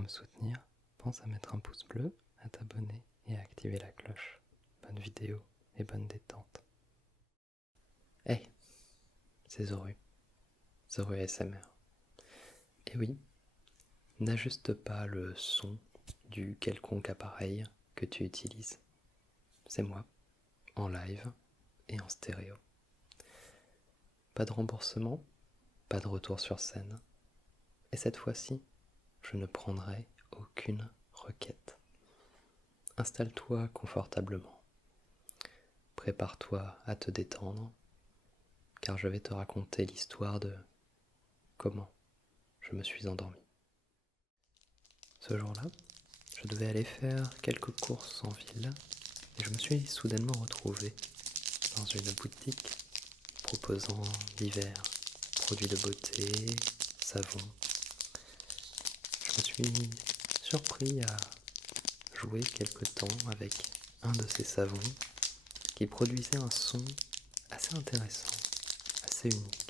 me soutenir, pense à mettre un pouce bleu, à t'abonner et à activer la cloche. Bonne vidéo et bonne détente. Hey, c'est Zoru. Zoru ASMR. Et oui, n'ajuste pas le son du quelconque appareil que tu utilises. C'est moi, en live et en stéréo. Pas de remboursement, pas de retour sur scène. Et cette fois-ci, je ne prendrai aucune requête. Installe-toi confortablement. Prépare-toi à te détendre, car je vais te raconter l'histoire de comment je me suis endormi. Ce jour-là, je devais aller faire quelques courses en ville et je me suis soudainement retrouvé dans une boutique proposant divers produits de beauté, savons. Je me suis surpris à jouer quelque temps avec un de ces savons qui produisait un son assez intéressant, assez unique.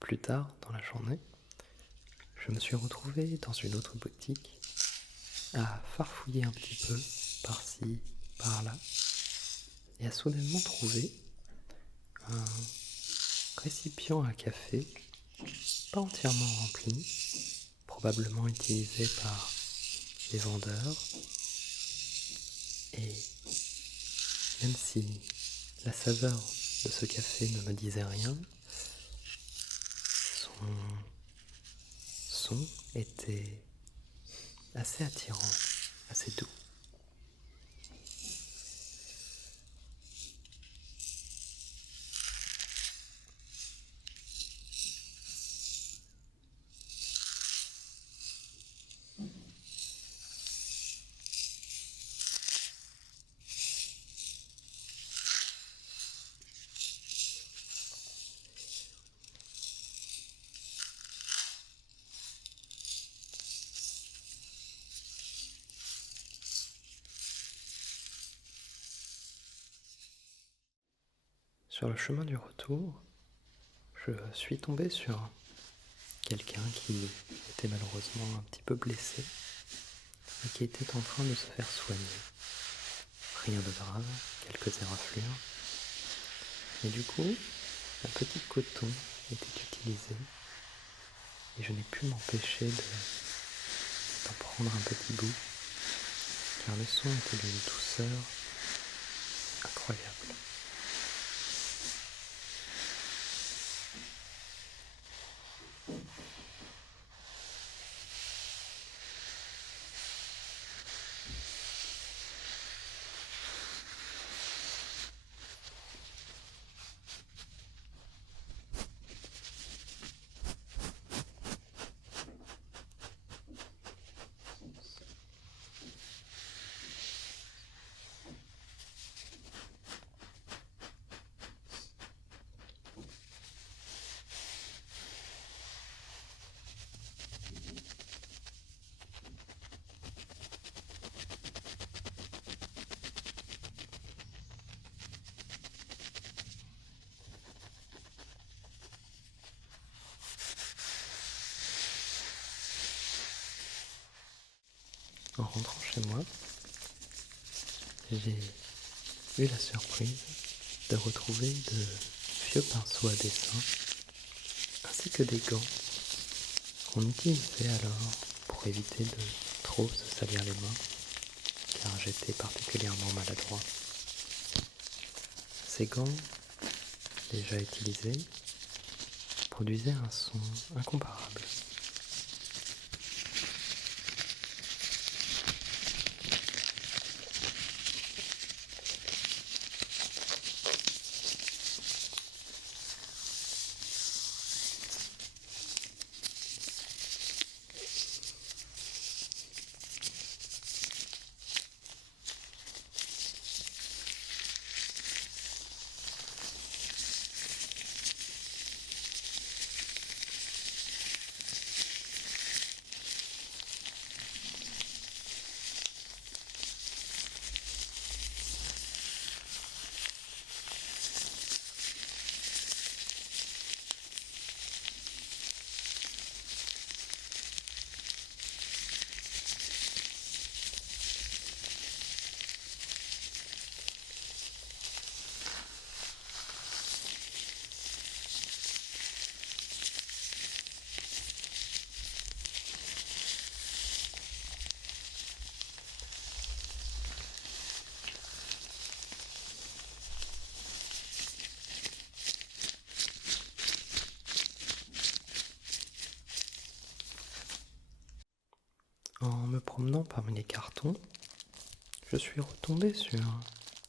Plus tard dans la journée, je me suis retrouvé dans une autre boutique à farfouiller un petit peu par-ci, par-là et à soudainement trouver un récipient à café pas entièrement rempli, probablement utilisé par les vendeurs. Et même si la saveur de ce café ne me disait rien, son son était assez attirant, assez doux. Sur le chemin du retour, je suis tombé sur quelqu'un qui était malheureusement un petit peu blessé et qui était en train de se faire soigner. Rien de grave, quelques éraflures. Et du coup, un petit coton était utilisé et je n'ai pu m'empêcher d'en prendre un petit bout car le son était d'une douceur incroyable. En rentrant chez moi, j'ai eu la surprise de retrouver de vieux pinceaux à dessin ainsi que des gants qu'on utilisait alors pour éviter de trop se salir les mains car j'étais particulièrement maladroit. Ces gants déjà utilisés produisaient un son incomparable. En me promenant parmi les cartons, je suis retombé sur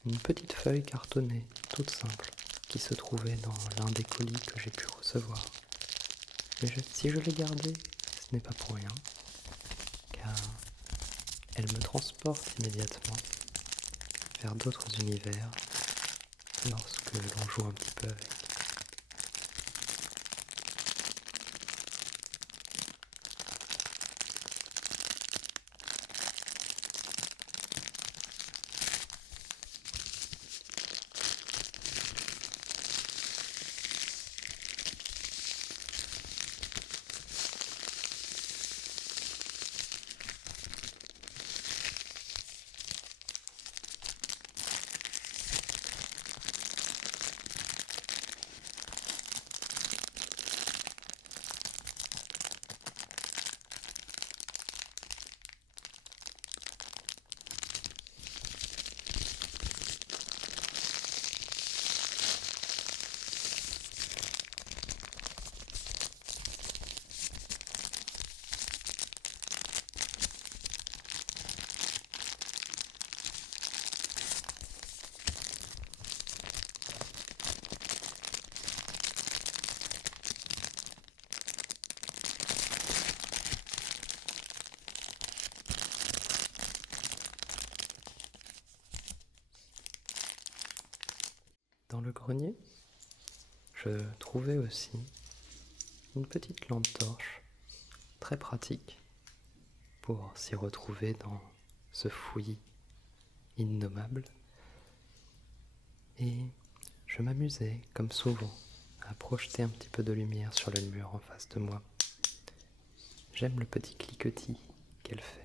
une petite feuille cartonnée, toute simple, qui se trouvait dans l'un des colis que j'ai pu recevoir. Mais si je l'ai gardée, ce n'est pas pour rien, car elle me transporte immédiatement vers d'autres univers lorsque l'on joue un petit peu avec. Dans le grenier, je trouvais aussi une petite lampe torche très pratique pour s'y retrouver dans ce fouillis innommable. Et je m'amusais, comme souvent, à projeter un petit peu de lumière sur le mur en face de moi. J'aime le petit cliquetis qu'elle fait.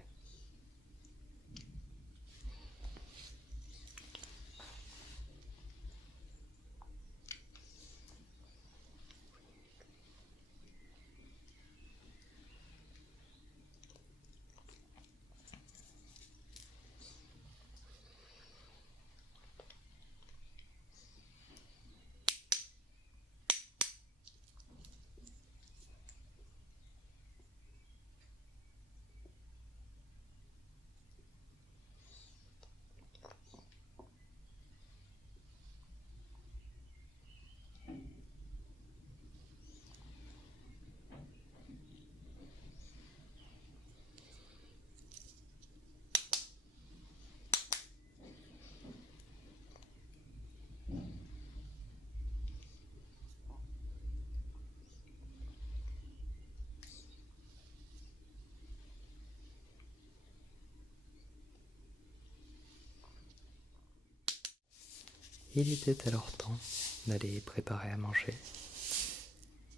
Il était alors temps d'aller préparer à manger.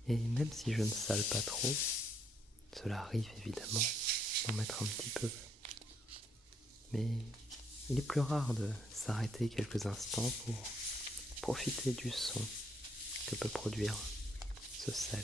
Et même si je ne sale pas trop, cela arrive évidemment d'en mettre un petit peu. Mais il est plus rare de s'arrêter quelques instants pour profiter du son que peut produire ce sel.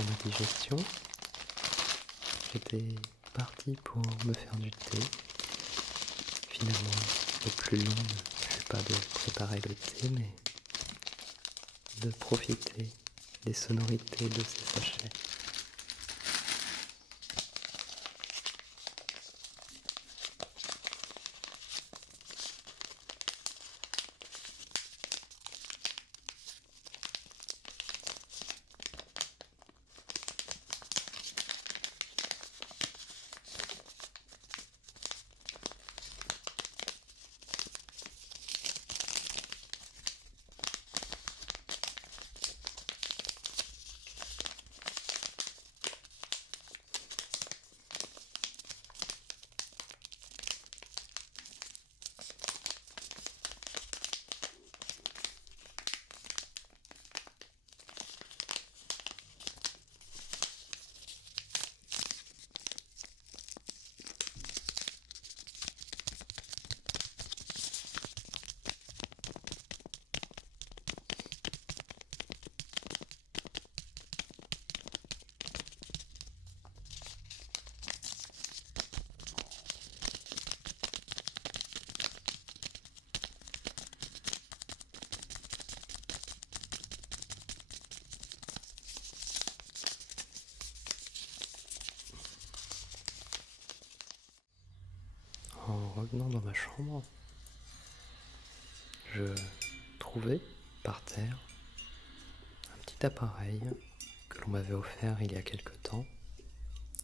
pour ma digestion. J'étais parti pour me faire du thé. Finalement, le plus long ne fut pas de préparer le thé, mais de profiter des sonorités de ces sachets. En revenant dans ma chambre, je trouvais par terre un petit appareil que l'on m'avait offert il y a quelque temps,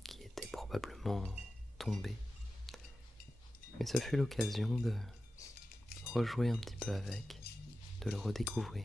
qui était probablement tombé. Mais ce fut l'occasion de rejouer un petit peu avec, de le redécouvrir.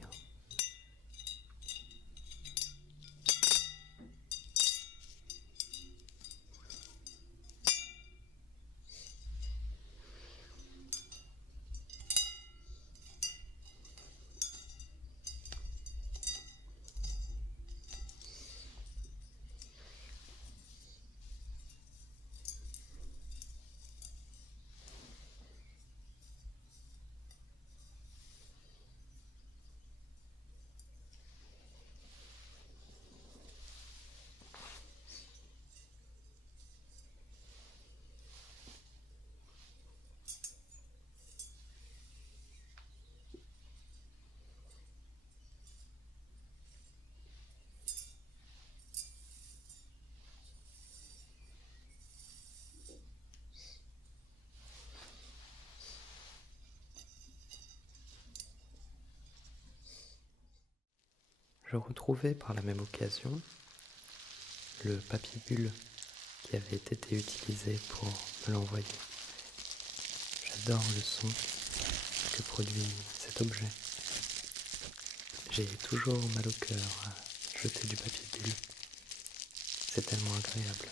Je retrouvais par la même occasion le papier bulle qui avait été utilisé pour me l'envoyer. J'adore le son que produit cet objet. J'ai toujours mal au cœur à jeter du papier bulle. C'est tellement agréable.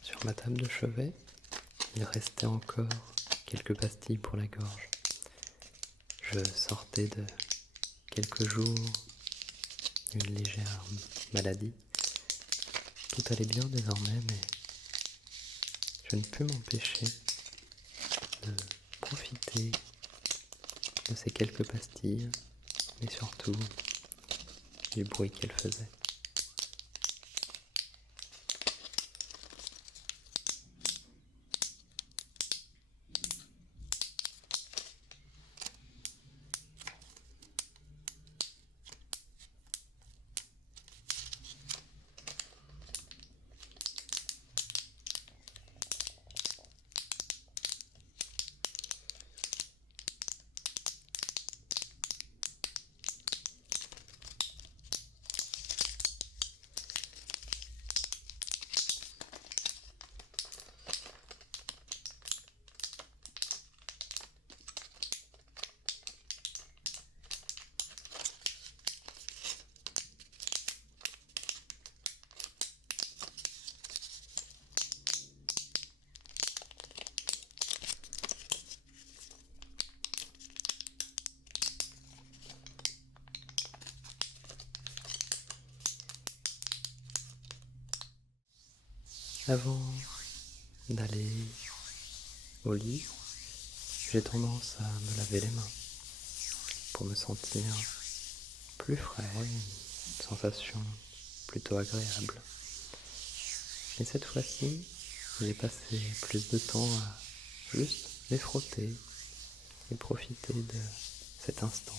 Sur ma table de chevet, il restait encore quelques pastilles pour la gorge. Je sortais de quelques jours d'une légère maladie. Tout allait bien désormais, mais je ne pus m'empêcher de profiter de ces quelques pastilles, mais surtout du bruit qu'elles faisaient. Avant d'aller au lit, j'ai tendance à me laver les mains pour me sentir plus frais, une sensation plutôt agréable. Et cette fois-ci, j'ai passé plus de temps à juste les frotter et profiter de cet instant.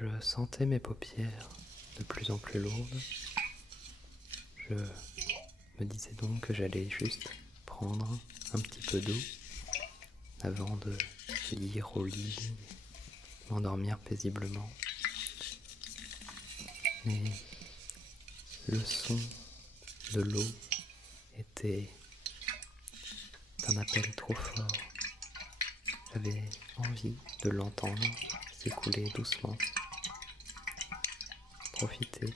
Je sentais mes paupières de plus en plus lourdes. Je me disais donc que j'allais juste prendre un petit peu d'eau avant de lire au lit, m'endormir paisiblement. Mais le son de l'eau était un appel trop fort. J'avais envie de l'entendre s'écouler doucement, profiter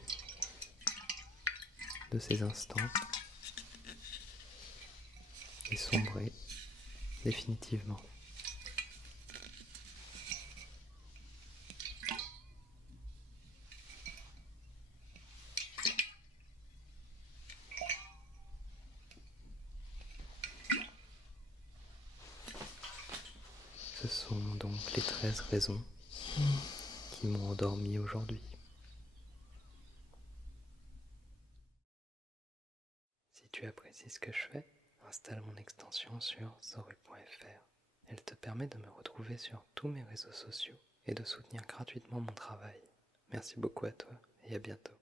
de ces instants et sombrer définitivement. Ce sont donc les 13 raisons qui m'ont endormi aujourd'hui. Si tu apprécies ce que je fais, installe mon extension sur zoru.fr. Elle te permet de me retrouver sur tous mes réseaux sociaux et de soutenir gratuitement mon travail. Merci beaucoup à toi et à bientôt.